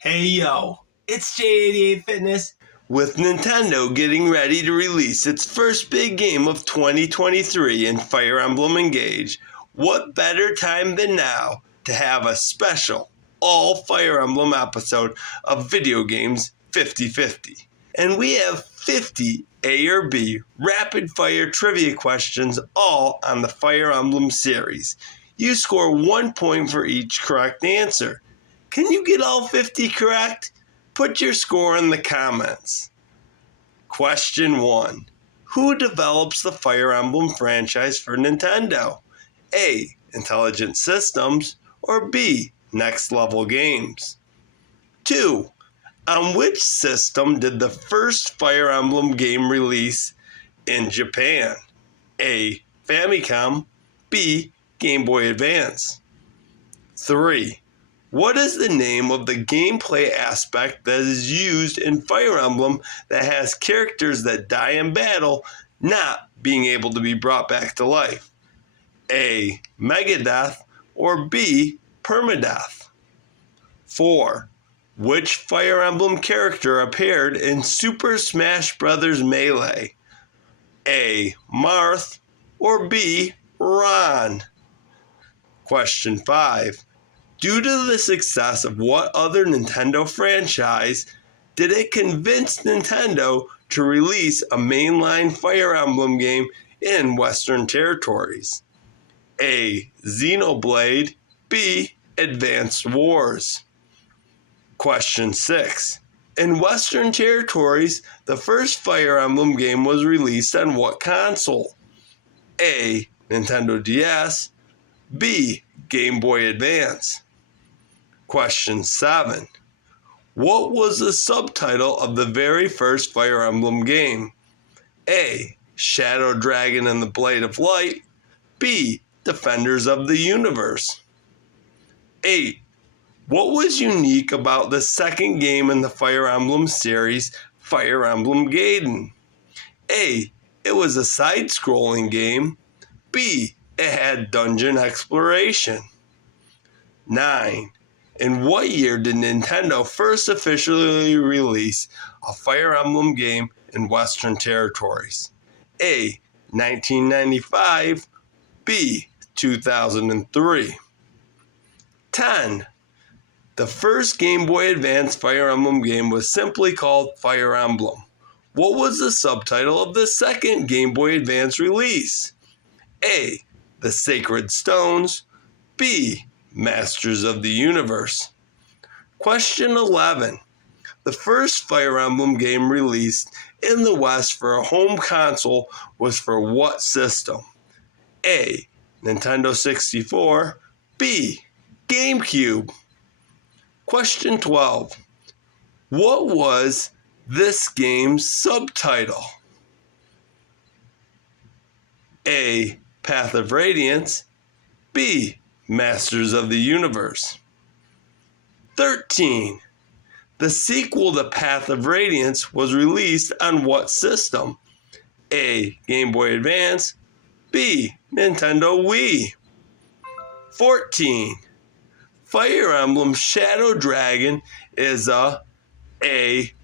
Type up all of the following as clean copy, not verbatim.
Hey yo, it's Jay88fitness. With Nintendo getting ready to release its first big game of 2023 in Fire Emblem Engage, what better time than now to have a special all Fire Emblem episode of Video Games 50/50. And we have 50 A or B rapid fire trivia questions all on the Fire Emblem series. You score 1 point for each correct answer. Can you get all 50 correct? Put your score in the comments. Question 1. Who develops the Fire Emblem franchise for Nintendo? A. Intelligent Systems, or B. Next Level Games? 2. On which system did the first Fire Emblem game release in Japan? A. Famicom, B. Game Boy Advance? 3. What is the name of the gameplay aspect that is used in Fire Emblem that has characters that die in battle not being able to be brought back to life? A. Megadeath, or B. Permadeath? 4. Which Fire Emblem character appeared in Super Smash Bros. Melee? A. Marth, or B. Ron? Question 5. Due to the success of what other Nintendo franchise did it convince Nintendo to release a mainline Fire Emblem game in Western territories? A. Xenoblade, B. Advanced Wars? Question 6. In Western territories, the first Fire Emblem game was released on what console? A. Nintendo DS, B. Game Boy Advance? Question 7. What was the subtitle of the very first Fire Emblem game? A. Shadow Dragon and the Blade of Light, B. Defenders of the Universe? 8. What was unique about the second game in the Fire Emblem series, Fire Emblem Gaiden? A. It was a side-scrolling game, B. It had dungeon exploration? 9. In what year did Nintendo first officially release a Fire Emblem game in Western territories? A. 1995, B. 2003? 10. The first Game Boy Advance Fire Emblem game was simply called Fire Emblem. What was the subtitle of the second Game Boy Advance release? A. The Sacred Stones, B. Masters of the Universe? Question 11. The first Fire Emblem game released in the West for a home console was for what system? A. Nintendo 64, B. GameCube? Question 12. What was this game's subtitle? A. Path of Radiance, B. Masters of the Universe? 13. The sequel to Path of Radiance was released on what system? A. Game Boy Advance, B. Nintendo Wii? 14. Fire Emblem Shadow Dragon is a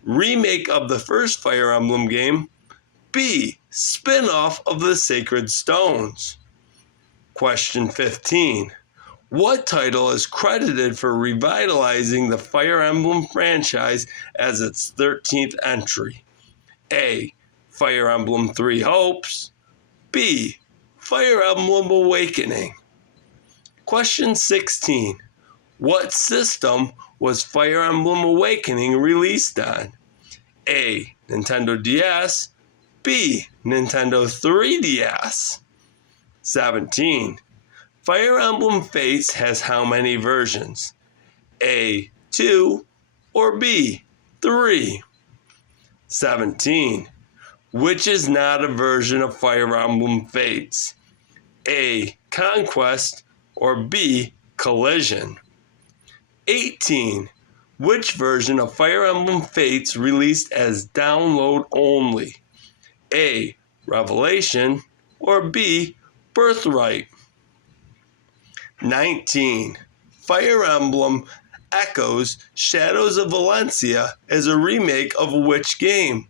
remake of the first Fire Emblem game, B. Spin-off of the Sacred Stones? Question 15. What title is credited for revitalizing the Fire Emblem franchise as its 13th entry? A. Fire Emblem Three Hopes, B. Fire Emblem Awakening? Question 16. What system was Fire Emblem Awakening released on? A. Nintendo DS, B. Nintendo 3DS? 17. Fire Emblem Fates has how many versions? A. 2, or B. 3? 17. Which is not a version of Fire Emblem Fates? A. Conquest, or B. Collision? 18. Which version of Fire Emblem Fates released as download only? A. Revelation, or B. Birthright? 19. Fire Emblem Echoes Shadows of Valencia is a remake of which game?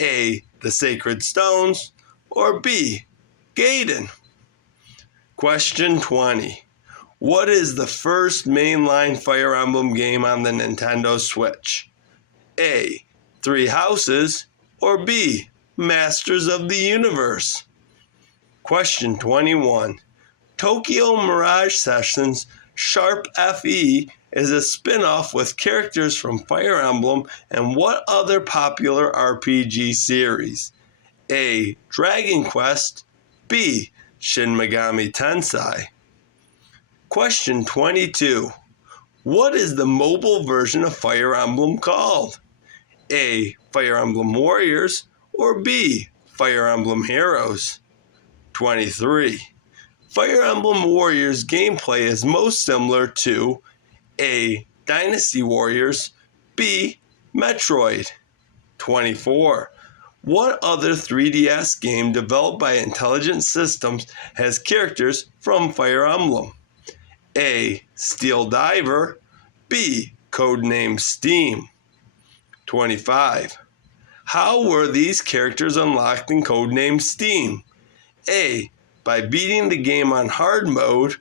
A. The Sacred Stones, or B. Gaiden? Question 20. What is the first mainline Fire Emblem game on the Nintendo Switch? A. Three Houses, or B. Masters of the Universe? Question 21. Tokyo Mirage Sessions Sharp FE is a spin-off with characters from Fire Emblem and what other popular RPG series? A. Dragon Quest, B. Shin Megami Tensei. Question 22. What is the mobile version of Fire Emblem called? A. Fire Emblem Warriors, or B. Fire Emblem Heroes? 23. Fire Emblem Warriors gameplay is most similar to A. Dynasty Warriors, B. Metroid. 24. What other 3DS game developed by Intelligent Systems has characters from Fire Emblem? A. Steel Diver, B. Codename Steam. 25. How were these characters unlocked in Codename Steam? A. By beating the game on hard mode,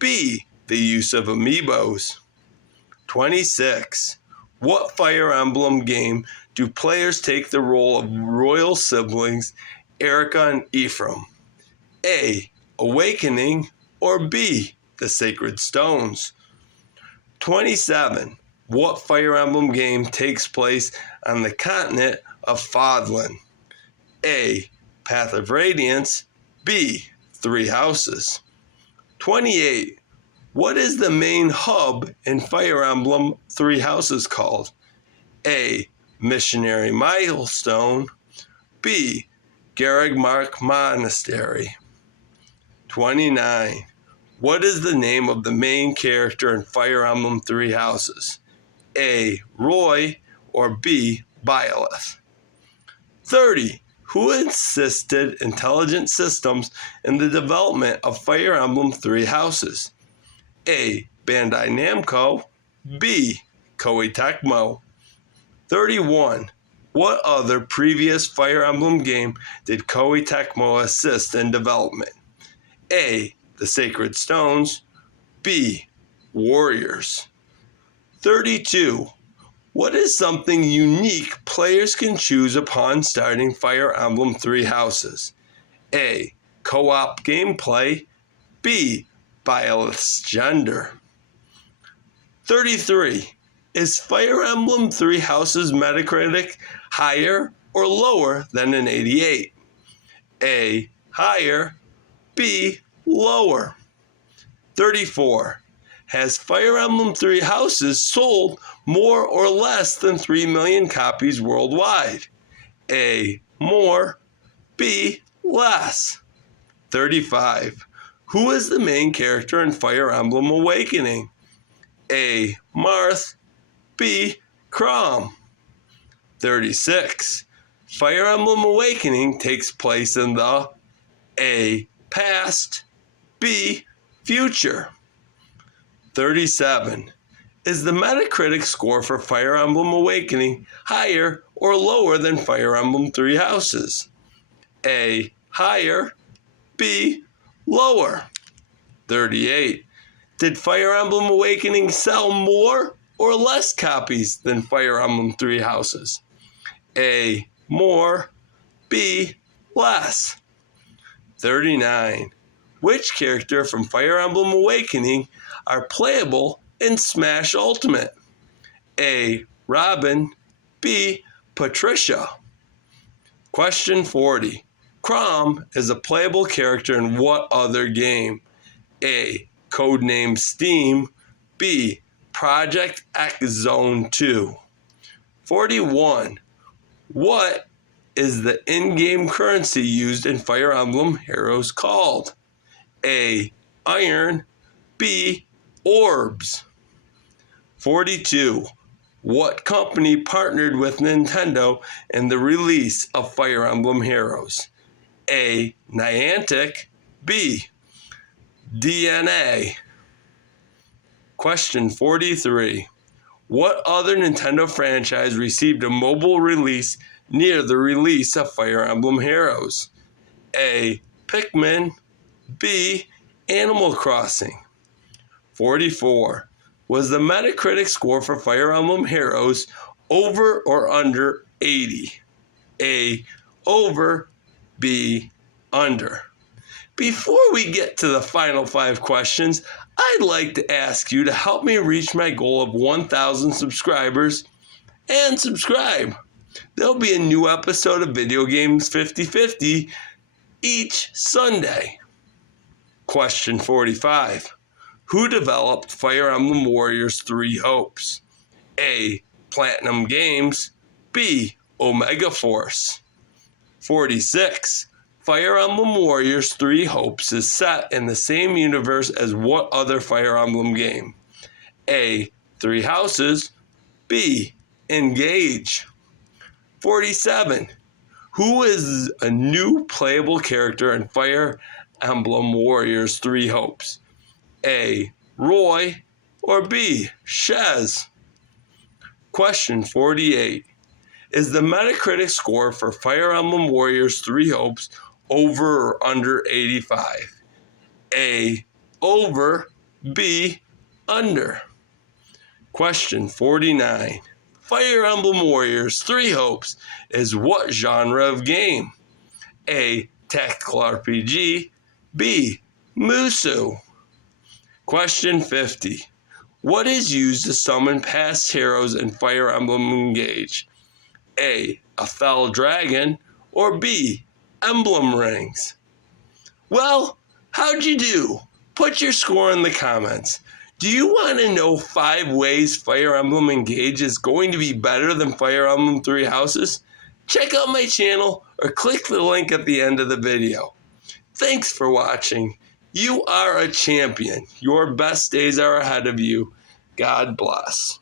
B. The use of amiibos. 26. What Fire Emblem game do players take the role of royal siblings Erica and Ephraim? A. Awakening, or B. The Sacred Stones? 27. What Fire Emblem game takes place on the continent of Fodlan? A. Path of Radiance, B. Three Houses. 28. What is the main hub in Fire Emblem Three Houses called? A. Missionary Milestone, B. Garrigmark Monastery. 29. What is the name of the main character in Fire Emblem Three Houses? A. Roy, or B. Byleth? 30. Who assisted Intelligent Systems in the development of Fire Emblem Three Houses? A. Bandai Namco, B. Koei Tecmo. 31. What other previous Fire Emblem game did Koei Tecmo assist in development? A. The Sacred Stones, B. Warriors. 32. What is something unique players can choose upon starting Fire Emblem Three Houses? A. Co-op gameplay, B. Byleth's gender. 33. Is Fire Emblem Three Houses Metacritic higher or lower than an 88? A. Higher, B. Lower. 34. Has Fire Emblem Three Houses sold more or less than 3 million copies worldwide? A. More, B. Less. 35. Who is the main character in Fire Emblem Awakening? A. Marth, B. Chrom. 36. Fire Emblem Awakening takes place in the A. Past, B. Future. 37. Is the Metacritic score for Fire Emblem Awakening higher or lower than Fire Emblem Three Houses? A. Higher, B. Lower. 38. Did Fire Emblem Awakening sell more or less copies than Fire Emblem Three Houses? A. More, B. Less. 39. Which character from Fire Emblem Awakening are playable in Smash Ultimate? A. Robin, B. Patricia. Question 40. Chrom is a playable character in what other game? A. Codename Steam, B. Project X Zone 2. 41. What is the in-game currency used in Fire Emblem Heroes called? A. Iron, B. Orbs. 42. What company partnered with Nintendo in the release of Fire Emblem Heroes? A. Niantic, B. DNA. Question 43. What other Nintendo franchise received a mobile release near the release of Fire Emblem Heroes? A. Pikmin. B. Animal Crossing. 44. Was the Metacritic score for Fire Emblem Heroes over or under 80? A. Over. B. Under. Before we get to the final 5 questions, I'd like to ask you to help me reach my goal of 1,000 subscribers and subscribe. There'll be a new episode of Video Games 50/50 each Sunday. Question 45. Who developed Fire Emblem Warriors 3 Hopes? A. Platinum Games. B. Omega Force. 46. Fire Emblem Warriors 3 Hopes is set in the same universe as what other Fire Emblem game? A. Three Houses. B. Engage. 47. Who is a new playable character in Fire Emblem Warriors 3 Hopes? A. Roy or B. Shez. Question 48. Is the Metacritic score for Fire Emblem Warriors 3 Hopes over or under 85? A. Over. B. Under. Question 49. Fire Emblem Warriors 3 Hopes is what genre of game? A. Tactical RPG. B. Musou. Question 50. What is used to summon past heroes in Fire Emblem Engage? A. A fell dragon. Or B. Emblem rings. Well, how'd you do? Put your score in the comments. Do you want to know 5 ways Fire Emblem Engage is going to be better than Fire Emblem 3 Houses? Check out my channel or click the link at the end of the video. Thanks for watching. You are a champion. Your best days are ahead of you. God bless.